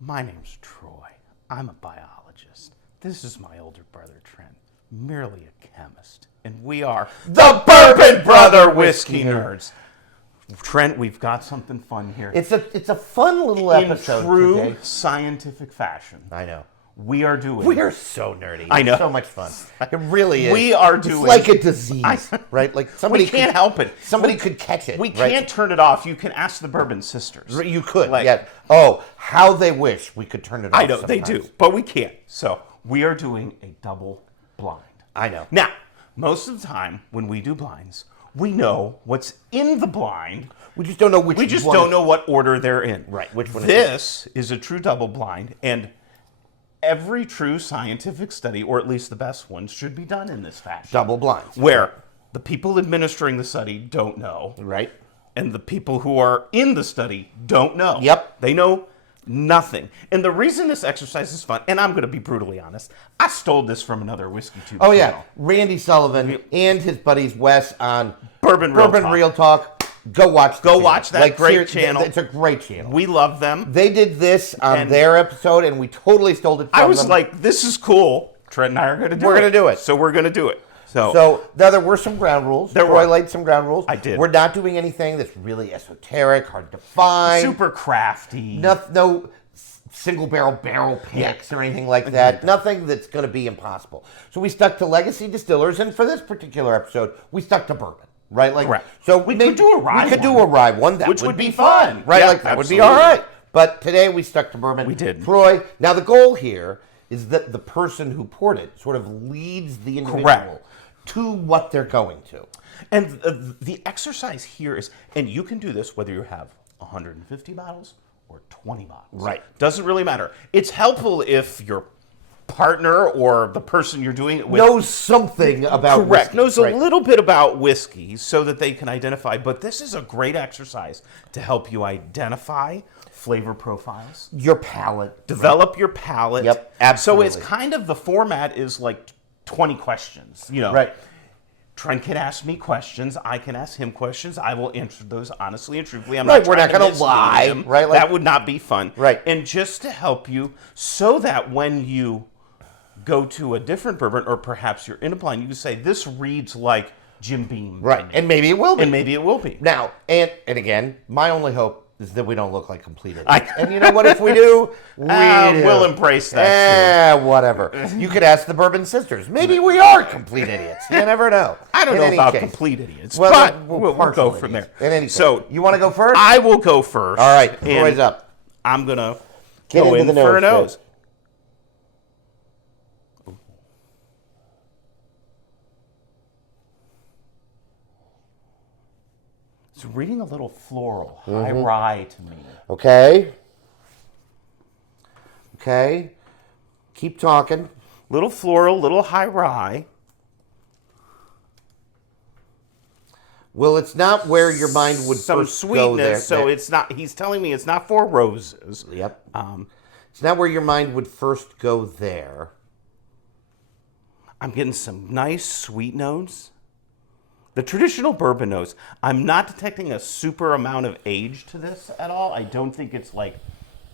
My name's Troy. I'm a biologist. This is my older brother, Trent, merely a chemist. And we are the Bourbon Brother Whiskey Nerds. Trent, we've got something fun here. It's a fun little episode in true today. scientific fashion. I know. We are so nerdy. I know. It's so much fun. It really is. We are doing. It's like a disease, right? Like somebody we can't help it. Somebody could catch it. We right? can't turn it off. You can ask the Bourbon sisters. You could. Like, yeah. Oh, how they wish we could turn it off. I know sometimes. they do, but we can't. So we are doing a double blind. I know. Now, most of the time when we do blinds, we know what's in the blind. We just don't know which. We just don't know what order they're in. Right. Which one? This is a true double blind, and every true scientific study, or at least the best ones, should be done in this fashion. Double blinds. Where the people administering the study don't know. Right. And the people who are in the study don't know. Yep. They know nothing. And the reason this exercise is fun, and I'm going to be brutally honest, I stole this from another Whiskey Tube Oh, channel. yeah. Randy Sullivan and his buddies Wes on Bourbon Real Talk. Go watch that great channel. It's a great channel. We love them. They did this on their episode, and we totally stole it from them. I was like, this is cool. Trent and I are going to do it. We're going to do it. So we're going to do it. So now there were some ground rules. Troy laid some ground rules. I did. We're not doing anything that's really esoteric, hard to find. Super crafty. No single barrel picks or anything like that. Nothing that's going to be impossible. So we stuck to legacy distillers, and for this particular episode, we stuck to bourbon. Right, like correct. So we could do a rye. We could do a rye one, which would be fun, right? Yeah, like that absolutely. would be all right. But today we stuck to bourbon. We did. Troy. Now the goal here is that the person who poured it sort of leads the individual to what they're going to. And the exercise here is, and you can do this whether you have 150 bottles or 20 bottles. Right. Doesn't really matter. It's helpful if your partner or the person you're doing it with knows something about whiskey, knows a right. little bit about whiskey so that they can identify. But this is a great exercise to help you identify flavor profiles. Your palate. Develop your palate. Yep, absolutely. So it's kind of, the format is like 20 questions, you know. Right. Trent can ask me questions. I can ask him questions. I will answer those honestly and truthfully. We're not going to lie. Him. Right. Like, that would not be fun. Right. And just to help you so that when you go to a different bourbon, or perhaps you're in a blind, you can say, this reads like Jim Beam. Right. And maybe it will be. And maybe it will be. Now, and again, my only hope is that we don't look like complete idiots. And you know what? If we do, we'll embrace that. Whatever. You could ask the Bourbon sisters. Maybe we are complete idiots. You never know. I don't know about complete idiots, but we'll go from there. In any case. So you want to go first? I will go first. All right. Troy's up. I'm going to go in for a nose. Please. It's reading a little floral, high rye to me. Okay. Keep talking. Little floral, little high rye. Well, it's not where your mind would some first sweetness, go there. So it's not. He's telling me it's not 4 roses. Yep. It's not where your mind would first go there. I'm getting some nice sweet notes. The traditional bourbon notes. I'm not detecting a super amount of age to this at all. I don't think it's like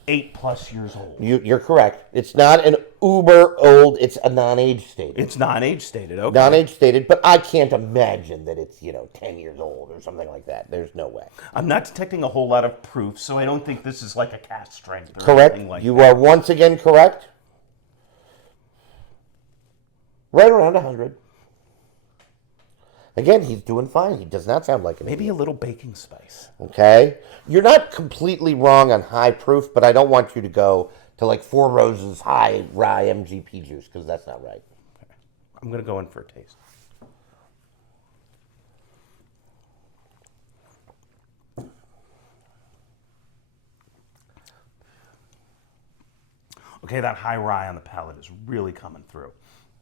8+ years old. You're correct. It's not an uber old. It's a non-age stated. It's non-age stated. Okay. Non-age stated, but I can't imagine that it's 10 years old or something like that. There's no way. I'm not detecting a whole lot of proof, so I don't think this is like a cast strength or correct. anything like you that. are once again correct. Right around 100. Again, he's doing fine. He does not sound like an Maybe idiot. a little baking spice. Okay. You're not completely wrong on high proof, but I don't want you to go to like 4 Roses high rye MGP juice, because that's not right. Okay. I'm going to go in for a taste. Okay, that high rye on the palate is really coming through.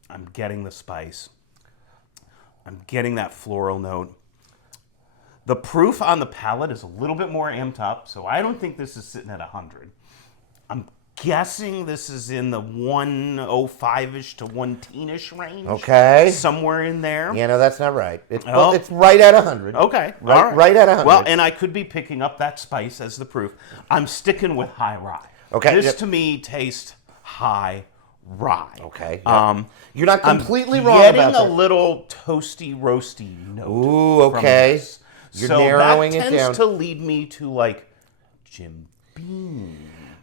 I'm getting the spice. I'm getting that floral note. The proof on the palate is a little bit more amped up, so I don't think this is sitting at 100. I'm guessing this is in the 105-ish to 110-ish range. Okay. Somewhere in there. Yeah, no, that's not right. It's right at 100. Okay. Right at 100. Well, and I could be picking up that spice as the proof. I'm sticking with high rye. Okay. This Yep. to me tastes high rye. Okay. Yep. You're not completely wrong Getting about that. a little toasty, roasty note. Ooh, from okay. this. You're so narrowing it that down. tends to lead me to like Jim Beam.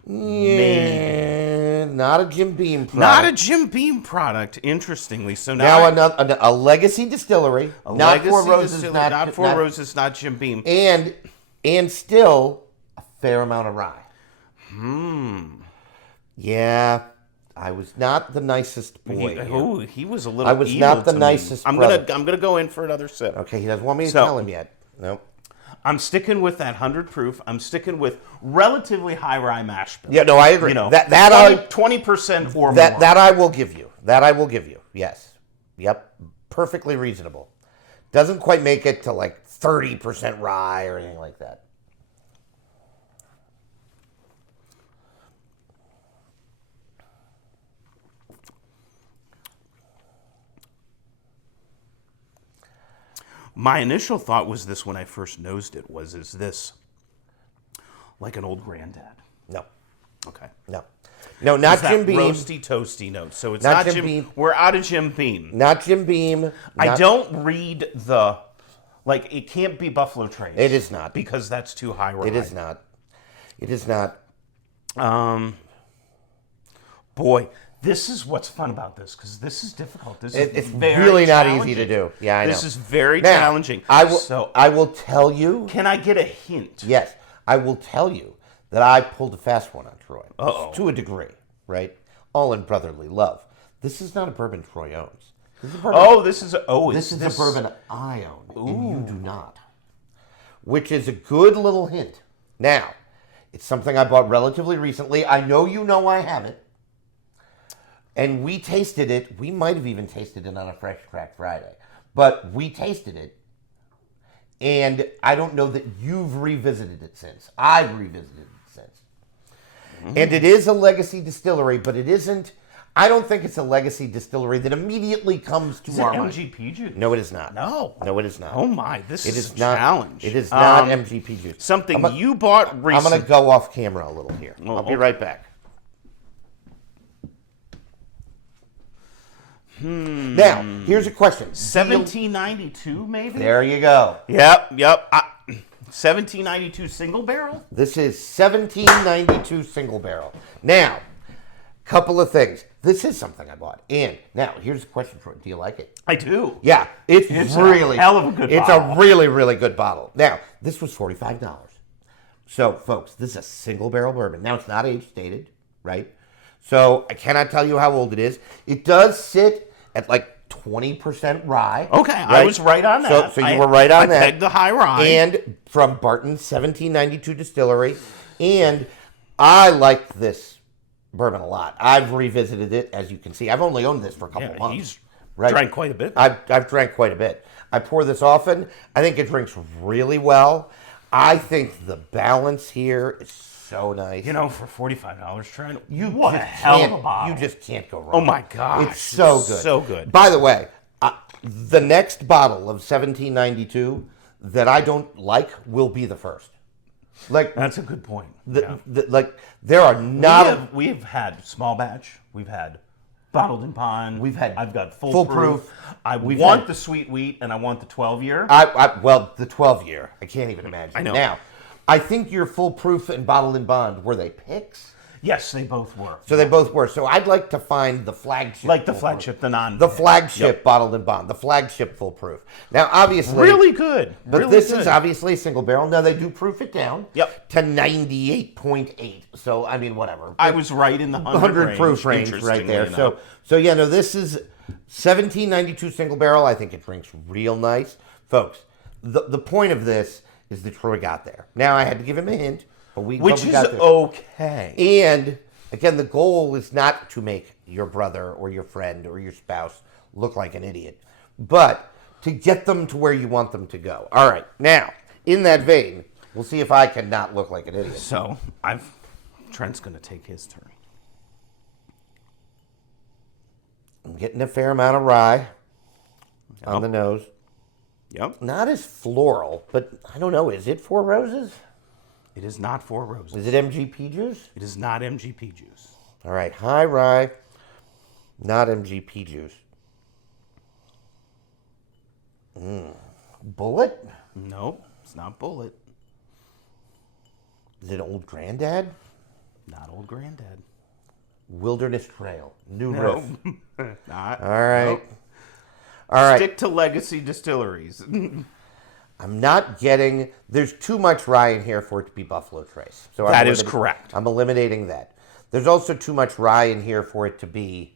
Yeah, not a Jim Beam product. Not a Jim Beam product, interestingly. So Now now, a legacy distillery, a not Legacy Four Roses, distillery, not Four Roses, not Jim Beam. and still a fair amount of rye. Yeah, I was not the nicest boy. here. He was a little. I was evil not the to me. nicest I'm brother. gonna go in for another sip. Okay, he doesn't want me to So- tell him yet. No. I'm sticking with that 100 proof. I'm sticking with relatively high rye mash bill. Yeah, no, I agree. You know, that I 20% or more. that I will give you. That I will give you. Yes. Yep. Perfectly reasonable. Doesn't quite make it to like 30% rye or anything like that. My initial thought was this when I first nosed it was, is this like an old granddad? No. Okay. No. No, not It's that Jim Beam. roasty, toasty note. So it's Not not, Jim Beam. We're out of Jim Beam. Not Jim Beam. I not- don't read the, like, it can't be Buffalo Trace. It is not. Because that's too high rye. It is not. It is not. Boy, this is what's fun about this, because this is difficult. This It's is very really not easy to challenging. do. Yeah, I know. This is very Now, challenging. I will tell you. Can I get a hint? Yes, I will tell you that I pulled a fast one on Troy. Uh-oh. To a degree, right? All in brotherly love. This is not a bourbon Troy owns. This is a bourbon, This is a bourbon I own, and you do not. Which is a good little hint. Now, it's something I bought relatively recently. I know you know I have it. And we tasted it. We might have even tasted it on a Fresh Crack Friday. But we tasted it. And I don't know that you've revisited it since. I've revisited it since. And it is a legacy distillery, but it isn't. I don't think it's a legacy distillery that immediately comes to Is it our mind. MGP juice? No, it is not. No. No, it is not. Oh my, this It is is a not. challenge. It is not Um, MGP juice. Something I'm a- you bought recently. I'm going to go off camera a little here. Oh, I'll be okay. right back. Now, here's a question. 1792, maybe? There you go. Yep. 1792 single barrel? This is 1792 single barrel. Now, couple of things. This is something I bought. And now, here's the question for it. Do you like it? I do. Yeah, it's a really hell of a good It's bottle. a really, really good bottle. Now, this was $45. So, folks, this is a single barrel bourbon. Now, it's not age stated, right? So, I cannot tell you how old it is. It does sit at like 20% rye. Okay, I was right on that. So you were right on that. I pegged the high rye. And from Barton's 1792 distillery. And I liked this bourbon a lot. I've revisited it, as you can see. I've only owned this for a couple months. He's right? drank quite a bit. I've drank quite a bit. I pour this often. I think it drinks really well. I think the balance here is so nice. You know, for $45, Trent, You what a just hell of can't- a bottle. You just can't go wrong. Oh my gosh, it's so it's good. so good. By the way, the next bottle of 1792 that I don't like will be the first. Like That's a good point. Yeah. like there are not. We've had small batch. We've had bottled and pond. We've had I've got full full proof. proof. I We've want had- the sweet wheat and I want the 12-year. Well, the 12-year. I can't even imagine. I know. Now, I think your full proof and bottled and bond were they picks? Yes, they both were. So they both were. So I'd like to find the flagship. Like the full flagship, proof. the non. The flagship Yep. bottled and bond. The flagship full proof. Now, obviously. Really good. But really this good. is obviously a single barrel. Now, they do proof it down. Yep. To 98.8. So, I mean, whatever. I was right in the 100 proof range right there. interestingly So yeah, no, this is 1792 single barrel. I think it drinks real nice. Folks, the point of this is that Troy got there. Now, I had to give him a hint, but we which but we is got there. okay. And again, the goal is not to make your brother or your friend or your spouse look like an idiot, but to get them to where you want them to go. All right. Now, in that vein, we'll see if I can not look like an idiot. So Trent's going to take his turn. I'm getting a fair amount of rye on the nose. Yep. Not as floral, but I don't know. Is it Four Roses? It is not Four Roses. Is it MGP juice? It is not MGP juice. All right, high rye, not MGP juice. Bullet? Nope, it's not Bullet. Is it Old Granddad? Not Old Granddad. Wilderness Trail. New Nope. Riff. Not. All right. Nope. All right. Stick to legacy distilleries. I'm not getting. There's too much rye in here for it to be Buffalo Trace. So That is correct. I'm eliminating that. There's also too much rye in here for it to be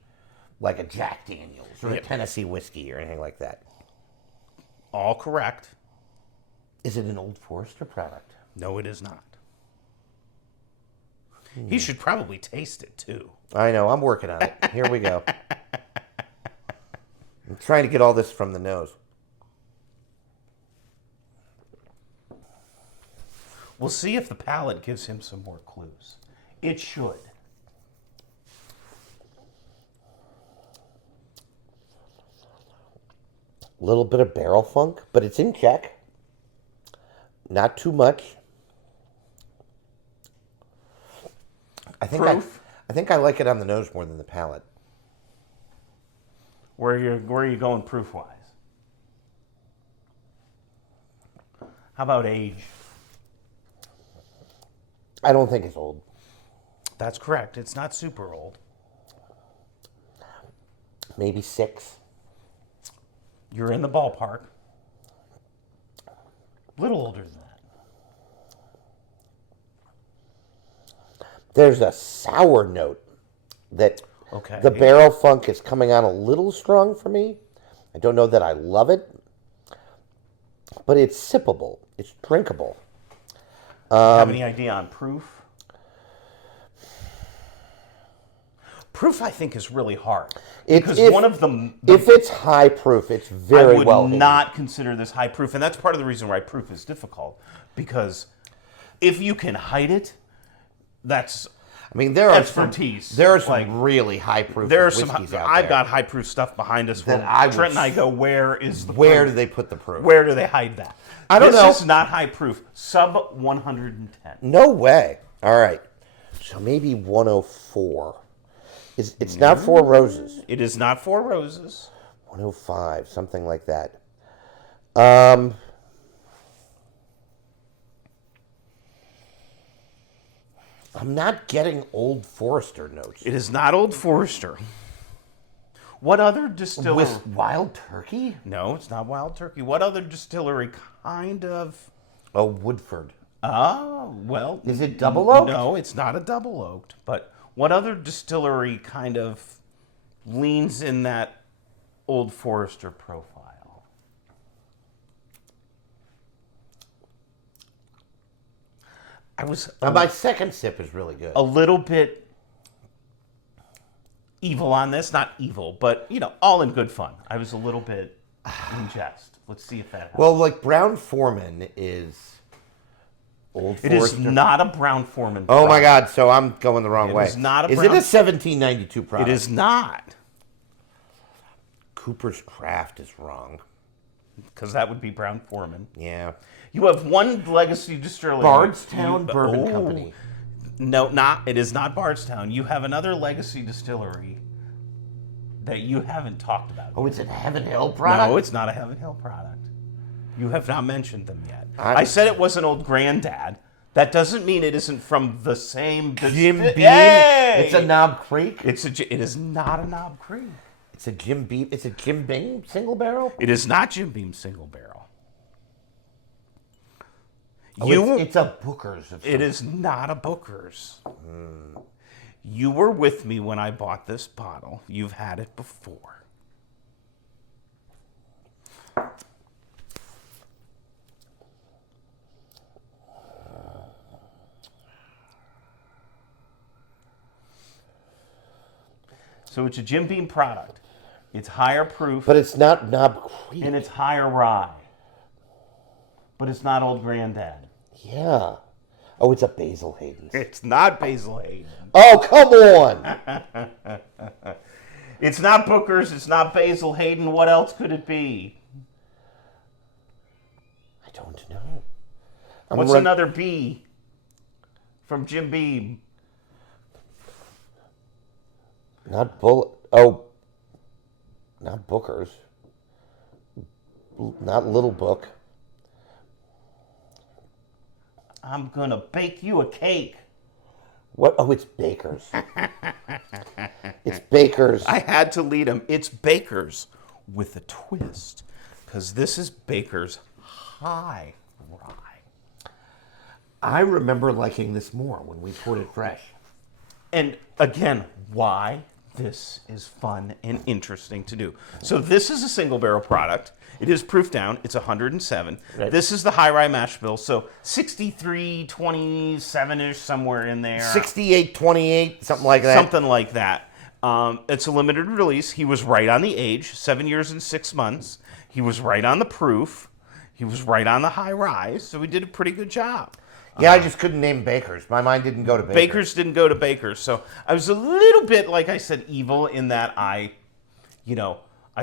like a Jack Daniels or a Tennessee whiskey or anything like that. All correct. Is it an Old Forester product? No, it is not. He should probably taste it too. I know. I'm working on it. Here we go. I'm trying to get all this from the nose. We'll see if the palate gives him some more clues. It should. A little bit of barrel funk, but it's in check. Not too much. I think I like it on the nose more than the palate. Where are you going proof-wise? How about age? I don't think it's old. That's correct. It's not super old. Maybe 6. You're in the ballpark. A little older than that. There's a sour note that Okay. the barrel funk is coming on a little strong for me. I don't know that I love it, but it's sippable. It's drinkable. Do you have any idea on proof? Proof, I think, is really hard. Because one of them... If it's high proof, it's very well I would hidden. not consider this high proof, and that's part of the reason why proof is difficult. Because if you can hide it, that's I mean, there are expertise. There are some really high proof There are whiskeys some. out there. I've got high proof stuff behind us. That Where I would Trent and I go, where is the Where proof? do they put the proof? Where do they hide that? I don't know. This is not high proof. Sub 110. No way. All right. So maybe 104. It's not Four Roses. It is not Four Roses. 105, something like that. I'm not getting Old Forester notes. It is not Old Forester. What other distillery? With Wild Turkey? No, it's not Wild Turkey. What other distillery kind of... Oh, Woodford. Oh, well... Is it double oaked? No, it's not a double oaked. But what other distillery kind of leans in that Old Forester profile? I was My second sip is really good. a little bit evil on this. Not evil, but, all in good fun. I was a little bit in jest. Let's see if that happens. Well, like Brown Foreman is Old It Forester. is not a Brown Foreman Oh my product. God! So I'm going the wrong way. is not a Is Brown- it a 1792 product? It is not. Cooper's Craft is wrong. Because that would be Brown Foreman. Yeah. You have one legacy distillery. Bardstown Bourbon Company. No, it is not Bardstown. You have another legacy distillery that you haven't talked about. Oh, it's a Heaven Hill product? No, it's not a Heaven Hill product. You have not mentioned them yet. I- I said it was an Old Granddad. That doesn't mean it isn't from the same... Jim Beam. Yay! It's a Knob Creek. It is not a Knob Creek. It's a Jim Beam. It's a Jim Beam single barrel. It is not Jim Beam single barrel. Oh, it's a Booker's. It is not a Booker's. You were with me when I bought this bottle. You've had it before. So it's a Jim Beam product. It's higher proof But it's not Knob Creek. and it's higher rye. But it's not Old Granddad. Yeah. Oh, it's a Basil Hayden's. It's not Basil Hayden. Oh, come on. It's not Booker's. It's not Basil Hayden. What else could it be? I don't know. What's another B? from Jim Beam. Not not Booker's. Not Little Book. I'm gonna bake you a cake. What? Oh, it's Baker's. It's Baker's. I had to lead him. It's Baker's with a twist, because this is Baker's High Rye. I remember liking this more when we poured it fresh. And again, why this is fun and interesting to do. So this is a single barrel product. It is proof down. It's 107. Right. This is the high rye mash bill. So 63.27-ish, somewhere in there. 68-28, something like that. Something like that. It's a limited release. He was right on the age, 7 years and 6 months. He was right on the proof. He was right on the high rise. So we did a pretty good job. Yeah, I just couldn't name Baker's. My mind didn't go to Baker's. Baker's didn't go to Baker's. So I was a little bit, like I said, evil in that I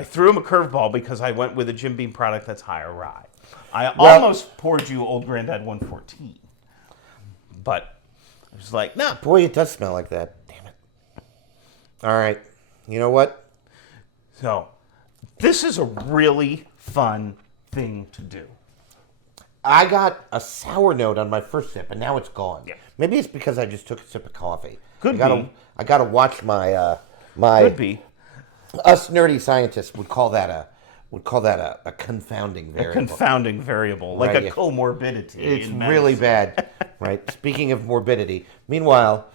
threw him a curveball because I went with a Jim Beam product that's higher rye. I almost poured you Old Granddad 114. But I was like, nah. Boy, it does smell like that. Damn it. All right. You know what? So this is a really fun thing to do. I got a sour note on my first sip, and now it's gone. Yeah. Maybe it's because I just took a sip of coffee. Could be. I gotta watch my Could be. Us nerdy scientists would call that a confounding variable. A confounding variable, like Right, a yeah. comorbidity. It's in really medicine. bad, right? Speaking of morbidity, meanwhile,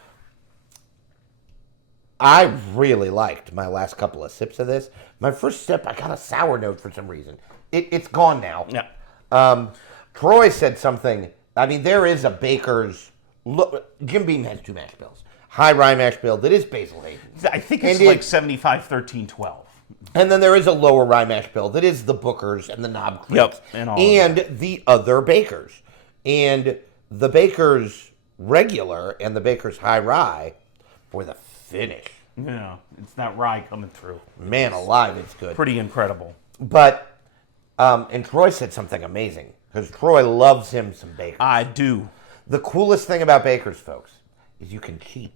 I really liked my last couple of sips of this. My first sip, I got a sour note for some reason. It's gone now. Yeah. Troy said something. I mean, there is a Baker's. Look, Jim Beam has 2 mash bills. High rye mash bill that is Basil Hayden. I think it's And like 75, 13, 12. And then there is a lower rye mash bill that is the Booker's and the Knob Creeks. Yep, and all of and the other Bakers. And the Baker's regular and the Baker's high rye for the finish. Yeah, it's that rye coming through. Man alive, it's good. Pretty incredible. But, and Troy said something amazing, because Troy loves him some Baker's. I do. The coolest thing about Baker's, folks, is you can cheat.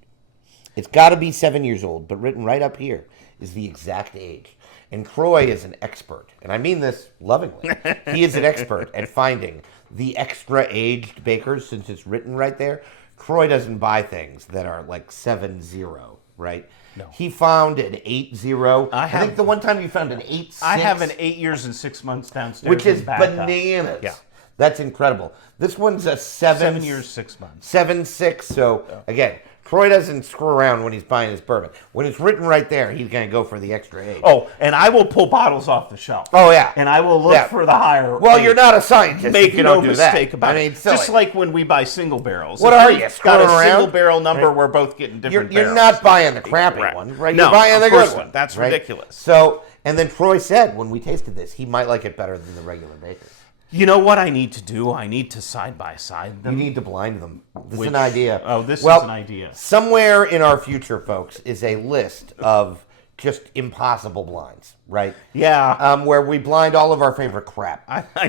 It's got to be 7 years old, but written right up here is the exact age. And Troy is an expert, and I mean this lovingly. He is an expert at finding the extra aged Bakers, since it's written right there. Troy doesn't buy things that are like 7-0, right? No. He found an 8-0. I have- think the one time you found an 8-6. I have an 8 years and 6 months downstairs. which is in backup. bananas. Yeah. That's incredible. This one's a 7 years, 6 months. 7-6. So again, Troy doesn't screw around when he's buying his bourbon. When it's written right there, he's going to go for the extra age. Oh, and I will pull bottles off the shelf. Oh, yeah. And I will look Yeah. for the higher. Well, age. you're not a scientist Make if you no don't do that. mistake about I mean, it. silly. Just like when we buy single barrels. What If are we've you, got screwing a around? single barrel number, Right. we're both getting different You're barrels. not buying the crappy Correct. one, right? No, You're buying of the course good not. one. That's right? ridiculous. So, and then Troy said when we tasted this, he might like it better than the regular Baker's. You know what I need to do? I need to side by side You them. need to blind them. This is Which- an idea. oh, this is Well, an idea. Somewhere in our future, folks, is a list of just impossible blinds, right? Yeah. Where we blind all of our favorite crap.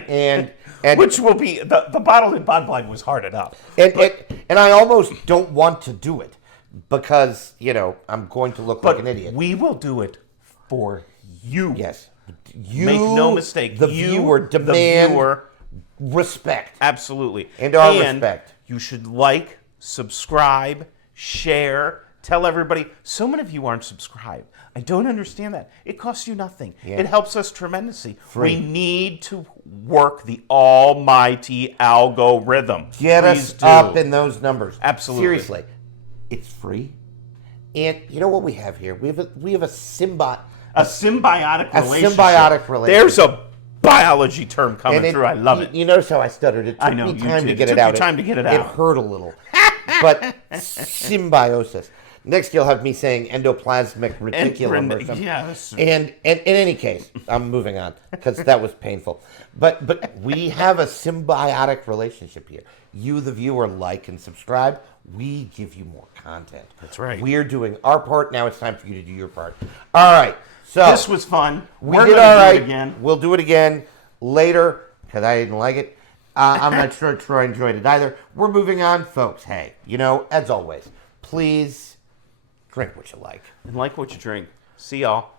and Which will be the bottled and bond blind was hard enough. and I almost don't want to do it because, I'm going to look like But an idiot. we will do it for you. Yes. You, Make no mistake. the you, viewer, demand the viewer, respect. absolutely. And our respect. You should like, subscribe, share, tell everybody. So many of you aren't subscribed. I don't understand that. It costs you nothing. Yeah. It helps us tremendously. Free. We need to work the almighty algorithm. Get Please us do. up in those numbers. Absolutely. Seriously. It's free. And you know what we have here? We have a symbiotic A symbiotic relationship. symbiotic relationship. There's a biology term coming And through. I love it. You notice how I stuttered? It took I know, me you time to did. get It it took you out. time to get it It out. hurt a little. But symbiosis. Next, you'll have me saying endoplasmic reticulum or something. Yes. And in any case, I'm moving on because that was painful. But we have a symbiotic relationship here. You, the viewer, like and subscribe. We give you more content. That's right. We're doing our part. Now it's time for you to do your part. All right. So This was fun. we We're did gonna all do right. it again. We'll do it again later because I didn't like it. I'm not sure Troy enjoyed it either. We're moving on, folks. Hey, as always, please drink what you like. And like what you drink. See y'all.